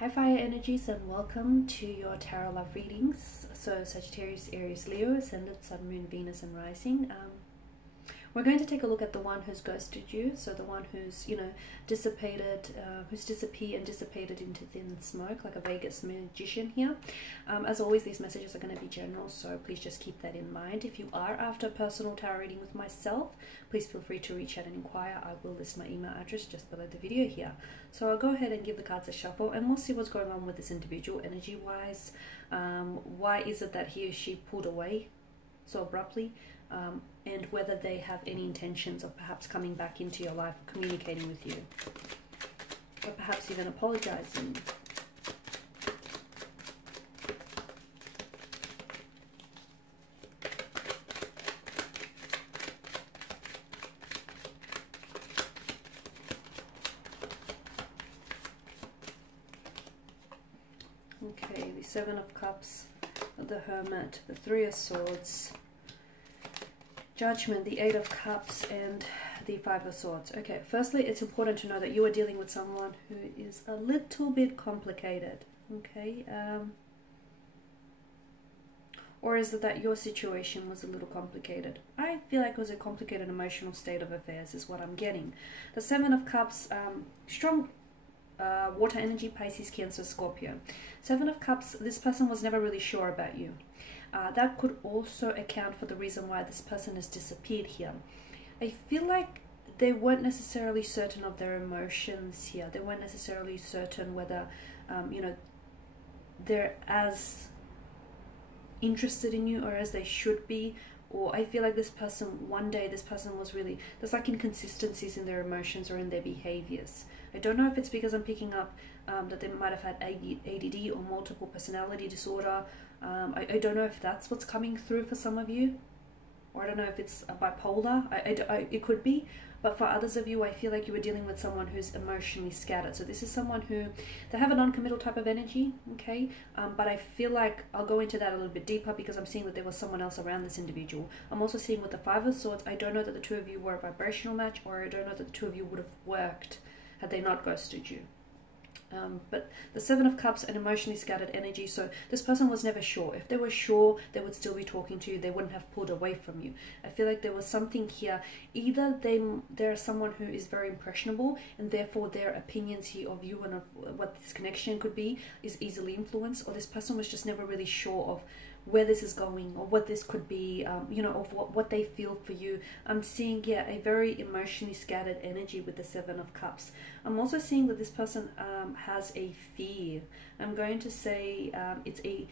Hi fire energies, and welcome to your tarot love readings. So Sagittarius, Aries, Leo, Ascendant, Sun, Moon, Venus and Rising. We're going to take a look at the one who's ghosted you, so the one who's, dissipated, who's disappeared and dissipated into thin smoke, like a Vegas magician here. As always, these messages are going to be general, so please just keep that in mind. If you are after a personal tarot reading with myself, please feel free to reach out and inquire. I will list my email address just below the video here. So I'll go ahead and give the cards a shuffle, and we'll see what's going on with this individual energy-wise. Why is it that he or she pulled away so abruptly? And whether they have any intentions of perhaps coming back into your life, communicating with you, or perhaps even apologizing. Okay, the Seven of Cups, the Hermit, the Three of Swords, Judgment, the Eight of Cups, and the Five of Swords. Okay, firstly, it's important to know that you are dealing with someone who is a little bit complicated, okay? Or is it that your situation was a little complicated? I feel like it was a complicated emotional state of affairs is what I'm getting. The Seven of Cups, strong water energy, Pisces, Cancer, Scorpio. Seven of Cups, this person was never really sure about you. That could also account for the reason why this person has disappeared here. I feel like they weren't necessarily certain of their emotions here. They weren't necessarily certain whether, they're as interested in you or as they should be. Or I feel like this person, one day this person was really, there's like inconsistencies in their emotions or in their behaviors. I don't know if it's because I'm picking up that they might have had ADD or multiple personality disorder. I don't know if that's what's coming through for some of you. Or I don't know if it's a bipolar. It could be. But for others of you, I feel like you were dealing with someone who's emotionally scattered. So this is someone who, they have a non-committal type of energy, okay? But I feel like I'll go into that a little bit deeper because I'm seeing that there was someone else around this individual. I'm also seeing with the Five of Swords, I don't know that the two of you were a vibrational match, or I don't know that the two of you would have worked had they not ghosted you. But the Seven of Cups, an emotionally scattered energy, so this person was never sure. If they were sure, they would still be talking to you. They wouldn't have pulled away from you. I feel like there was something here. Either they're someone who is very impressionable, and therefore their opinions here of you and of what this connection could be is easily influenced, or this person was just never really sure of where this is going or what this could be, of what they feel for you. I'm seeing, yeah, a very emotionally scattered energy with the Seven of Cups. I'm also seeing that this person has a fear. I'm going to say it's a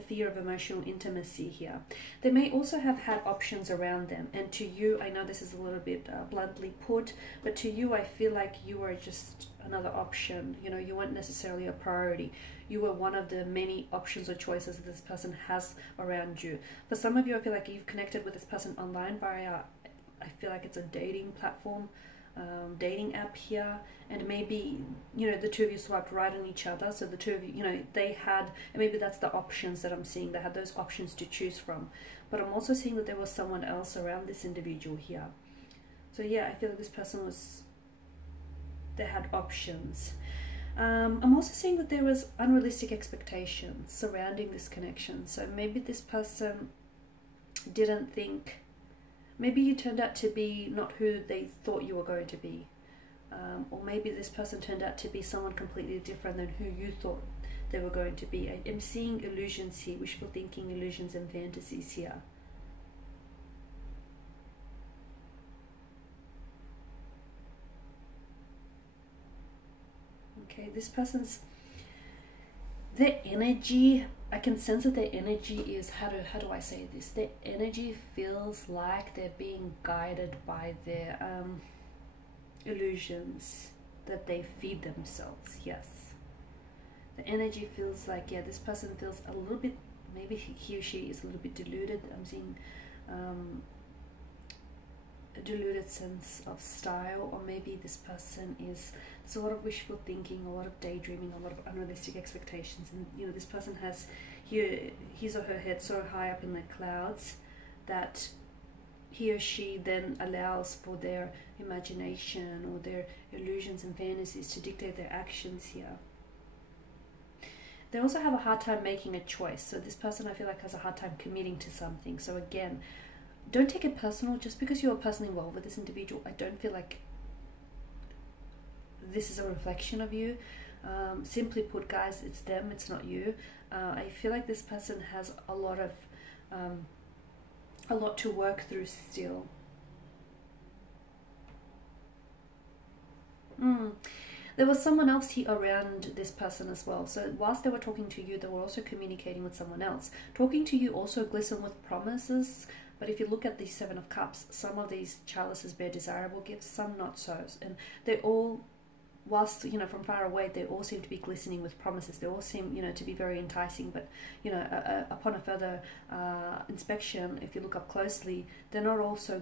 fear of emotional intimacy here. They may also have had options around them, and to you, I know this is a little bit bluntly put, but to you, I feel like you are just another option. You weren't necessarily a priority. You were one of the many options or choices that this person has around you. For some of you, I feel like you've connected with this person online via, I feel like it's a dating platform, dating app here, and maybe, the two of you swiped right on each other, so the two of you, they had, and maybe that's the options that I'm seeing. They had those options to choose from. But I'm also seeing that there was someone else around this individual here. So yeah, I feel like this person was, they had options. I'm also seeing that there was unrealistic expectations surrounding this connection. So maybe this person didn't think, maybe you turned out to be not who they thought you were going to be. Or maybe this person turned out to be someone completely different than who you thought they were going to be. I'm seeing illusions here, wishful thinking, illusions and fantasies here. Okay, this person's, their energy, I can sense that their energy is, how do I say this? Their energy feels like they're being guided by their illusions that they feed themselves. Yes. The energy feels like, yeah, this person feels a little bit, maybe he or she is a little bit deluded. I'm seeing a deluded sense of style, or maybe this person is, there's a lot of wishful thinking, a lot of daydreaming, a lot of unrealistic expectations, and this person has his or her head so high up in the clouds that he or she then allows for their imagination or their illusions and fantasies to dictate their actions here. They also have a hard time making a choice. So this person, I feel like, has a hard time committing to something. So again, don't take it personal. Just because you're personally involved with this individual, I don't feel like this is a reflection of you. Simply put, guys, it's them, it's not you. I feel like this person has a lot to work through still. There was someone else here around this person as well. So whilst they were talking to you, they were also communicating with someone else. Talking to you also glisten with promises. But if you look at the Seven of Cups, some of these chalices bear desirable gifts, some not so. And they all, whilst, you know, from far away, they all seem to be glistening with promises. They all seem, you know, to be very enticing. But, you know, upon a further inspection, if you look up closely, they're not all so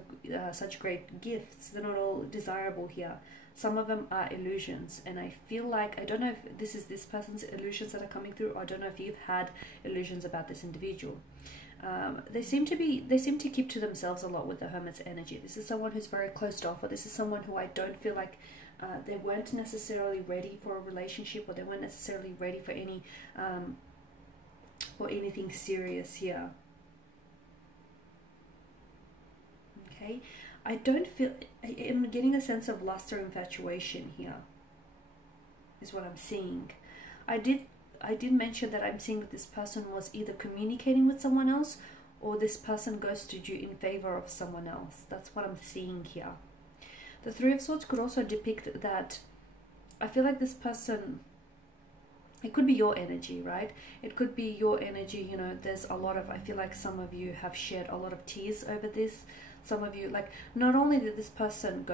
such great gifts. They're not all desirable here. Some of them are illusions, and I feel like, I don't know if this is this person's illusions that are coming through, or I don't know if you've had illusions about this individual. They seem to keep to themselves a lot with the Hermit's energy. This is someone who's very closed off, or this is someone who I don't feel like they weren't necessarily ready for a relationship, or they weren't necessarily ready for any or anything serious here. Okay. I don't feel, I'm getting a sense of lust or infatuation here, is what I'm seeing. I did mention that I'm seeing that this person was either communicating with someone else, or this person ghosted you in favor of someone else. That's what I'm seeing here. The Three of Swords could also depict that I feel like this person, it could be your energy, right? It could be your energy, you know, there's a lot of, I feel like some of you have shed a lot of tears over this. Some of you, like, not only did this person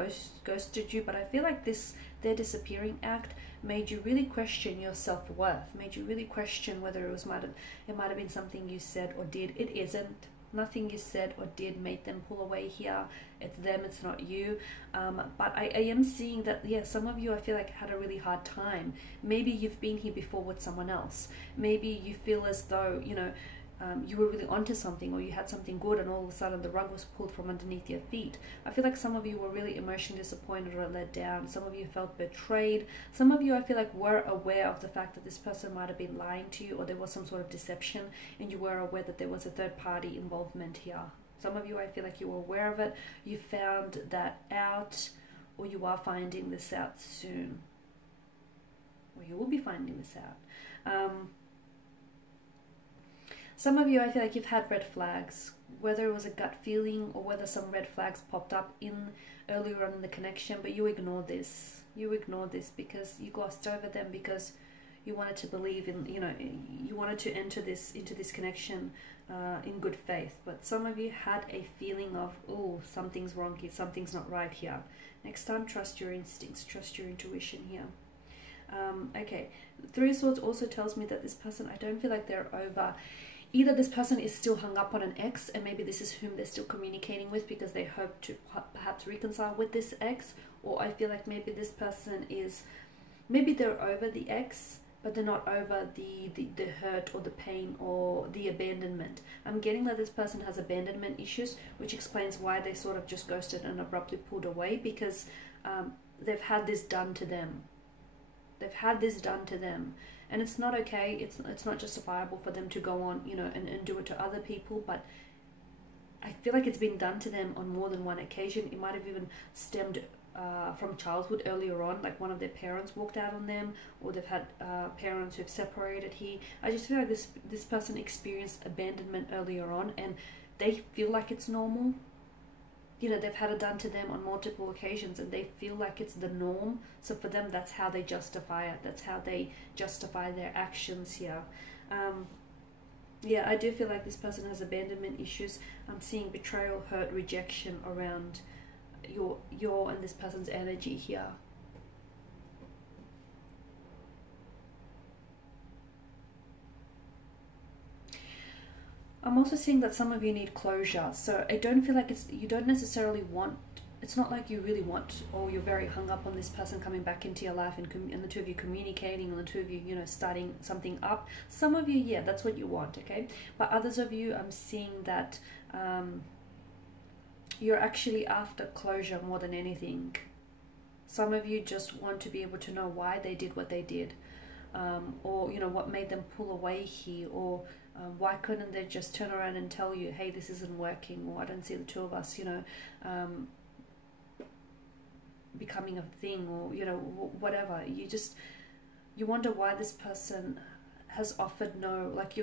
ghosted you, but I feel like their disappearing act made you really question your self-worth, made you really question whether it might have been something you said or did. It isn't. Nothing you said or did made them pull away here. It's them, it's not you. But I am seeing that, yeah, some of you, I feel like, had a really hard time. Maybe you've been here before with someone else. Maybe you feel as though, you know, you were really onto something, or you had something good, and all of a sudden the rug was pulled from underneath your feet. I feel like some of you were really emotionally disappointed or let down. Some of you felt betrayed. Some of you, I feel like, were aware of the fact that this person might have been lying to you, or there was some sort of deception, and you were aware that there was a third party involvement here. Some of you, I feel like you were aware of it. You found that out, or you are finding this out soon, or you will be finding this out. Some of you, I feel like you've had red flags, whether it was a gut feeling or whether some red flags popped up earlier on in the connection, but you ignored this. You ignored this because you glossed over them, because you wanted to believe in, you know, you wanted to enter into this connection in good faith. But some of you had a feeling of, oh, something's wrong here, something's not right here. Next time, trust your instincts, trust your intuition here. Okay, Three of Swords also tells me that this person, I don't feel like they're over. Either this person is still hung up on an ex, and maybe this is whom they're still communicating with because they hope to perhaps reconcile with this ex, or I feel like maybe this person is, maybe they're over the ex, but they're not over the hurt or the pain or the abandonment. I'm getting that this person has abandonment issues, which explains why they sort of just ghosted and abruptly pulled away, because they've had this done to them. They've had this done to them. And it's not okay, it's not justifiable for them to go on, you know, and do it to other people, but I feel like it's been done to them on more than one occasion. It might have even stemmed from childhood earlier on, like one of their parents walked out on them, or they've had parents who've separated here. I just feel like this person experienced abandonment earlier on, and they feel like it's normal. You know, they've had it done to them on multiple occasions, and they feel like it's the norm. So for them, that's how they justify it. That's how they justify their actions here. Yeah, I do feel like this person has abandonment issues. I'm seeing betrayal, hurt, rejection around your and this person's energy here. I'm also seeing that some of you need closure. So I don't feel like you don't necessarily want, it's not like you really want, or you're very hung up on this person coming back into your life and the two of you communicating, and the two of you, you know, starting something up. Some of you, yeah, that's what you want, okay? But others of you, I'm seeing that you're actually after closure more than anything. Some of you just want to be able to know why they did what they did, or what made them pull away here, or why couldn't they just turn around and tell you, hey, this isn't working, or I don't see the two of us becoming a thing, or whatever. You wonder why this person has offered no, like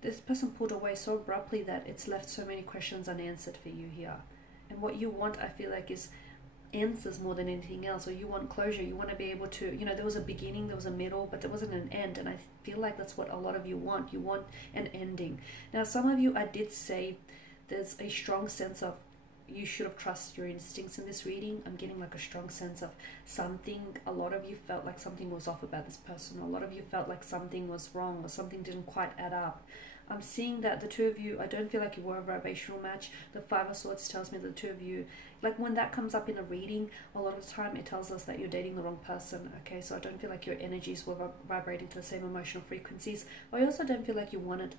this person pulled away so abruptly that it's left so many questions unanswered for you here. And what you want, I feel like, is answers more than anything else. Or you want closure. You want to be able to, there was a beginning, there was a middle, but there wasn't an end. And I feel like that's what a lot of you want. You want an ending. Now, some of you, I did say there's a strong sense of you should have trusted your instincts in this reading. I'm getting like a strong sense of something. A lot of you felt like something was off about this person. A lot of you felt like something was wrong, or something didn't quite add up. I'm seeing that the two of you, I don't feel like you were a vibrational match. The Five of Swords tells me the two of you, like when that comes up in a reading, a lot of the time it tells us that you're dating the wrong person. Okay, so I don't feel like your energies were vibrating to the same emotional frequencies. I also don't feel like you wanted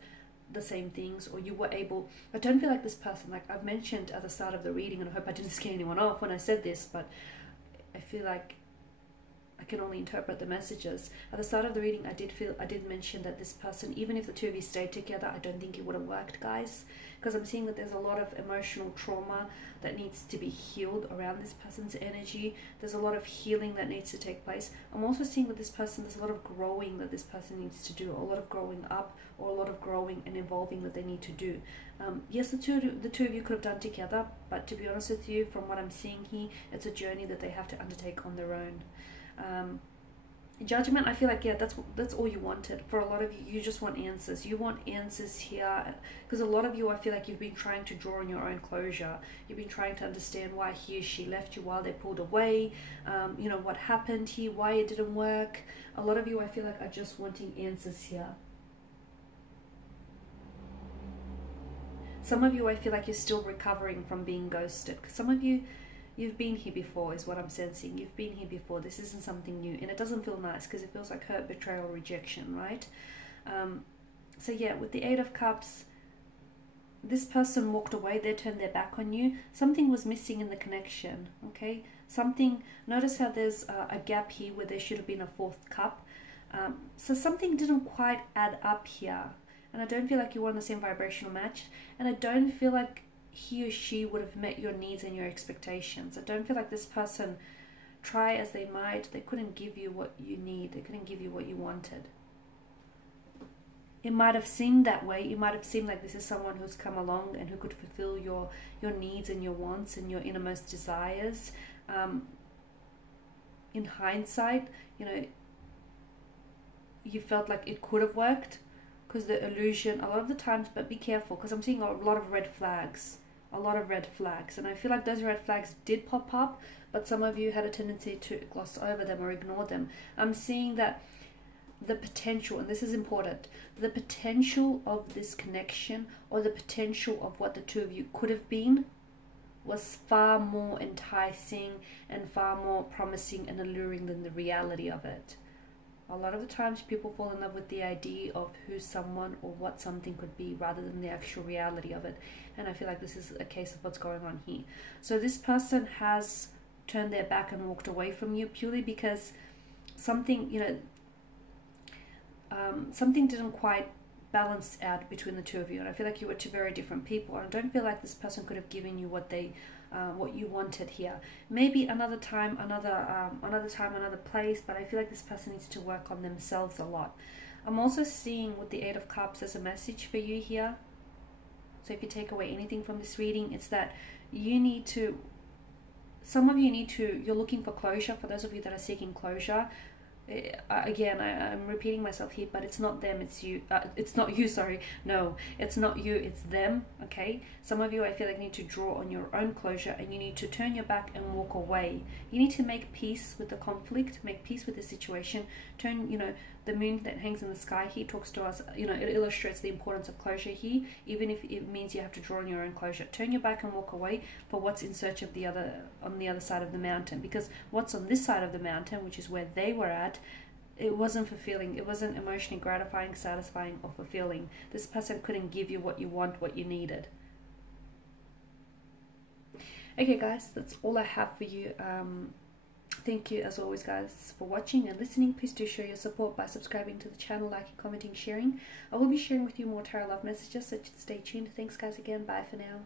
the same things, or you were able, I don't feel like this person, like I've mentioned at the start of the reading, and I hope I didn't scare anyone off when I said this, but I feel like I can only interpret the messages. At the start of the reading, I did mention that this person, even if the two of you stayed together, I don't think it would have worked, guys, because I'm seeing that there's a lot of emotional trauma that needs to be healed around this person's energy. There's a lot of healing that needs to take place. I'm also seeing with this person, there's a lot of growing that this person needs to do, a lot of growing up, or a lot of growing and evolving that they need to do. Yes, the two of you could have done together, but to be honest with you, from what I'm seeing here, it's a journey that they have to undertake on their own. Judgment, I feel like, yeah, that's all you wanted. For a lot of you, you just want answers. You want answers here, because a lot of you, I feel like you've been trying to draw on your own closure. You've been trying to understand why he or she left you, while they pulled away, what happened here, why it didn't work. A lot of you, I feel like, are just wanting answers here. Some of you, I feel like you're still recovering from being ghosted. Because some of you, you've been here before, is what I'm sensing. You've been here before. This isn't something new. And it doesn't feel nice, because it feels like hurt, betrayal, rejection, right? So yeah, with the Eight of Cups, this person walked away. They turned their back on you. Something was missing in the connection, okay? Notice how there's a gap here where there should have been a fourth cup. So something didn't quite add up here. And I don't feel like you were on the same vibrational match. And I don't feel like he or she would have met your needs and your expectations. I don't feel like this person, try as they might, they couldn't give you what you need. They couldn't give you what you wanted. It might have seemed that way. It might have seemed like this is someone who's come along and who could fulfill your needs and your wants and your innermost desires. In hindsight, you felt like it could have worked, because the illusion, a lot of the times, but be careful, because I'm seeing a lot of red flags. A lot of red flags. And I feel like those red flags did pop up, but some of you had a tendency to gloss over them or ignore them. I'm seeing that the potential, and this is important, the potential of this connection, or the potential of what the two of you could have been, was far more enticing and far more promising and alluring than the reality of it. A lot of the times people fall in love with the idea of who someone or what something could be, rather than the actual reality of it. And I feel like this is a case of what's going on here. So this person has turned their back and walked away from you purely because something, something didn't quite balance out between the two of you. And I feel like you were two very different people. And I don't feel like this person could have given you what you wanted here. Maybe another time, another place, but I feel like this person needs to work on themselves a lot. I'm also seeing with the Eight of Cups, there's a message for you here. So if you take away anything from this reading, it's that you need to, you're looking for closure. For those of you that are seeking closure, again, I'm repeating myself here, but it's not them, it's you. It's not you, sorry. No, it's not you, it's them, okay? Some of you, I feel like, need to draw on your own closure, and you need to turn your back and walk away. You need to make peace with the conflict, make peace with the situation. Turn, the moon that hangs in the sky here talks to us, it illustrates the importance of closure here, even if it means you have to draw on your own closure. Turn your back and walk away for what's in search of on the other side of the mountain, because what's on this side of the mountain, which is where they were at, it wasn't fulfilling. It wasn't emotionally gratifying, satisfying, or fulfilling. This person couldn't give you what you want, what you needed. Okay guys, that's all I have for you. Thank you as always guys for watching and listening. Please do show your support by subscribing to the channel, liking, commenting, sharing. I will be sharing with you more tarot love messages, so stay tuned. Thanks guys again. Bye for now.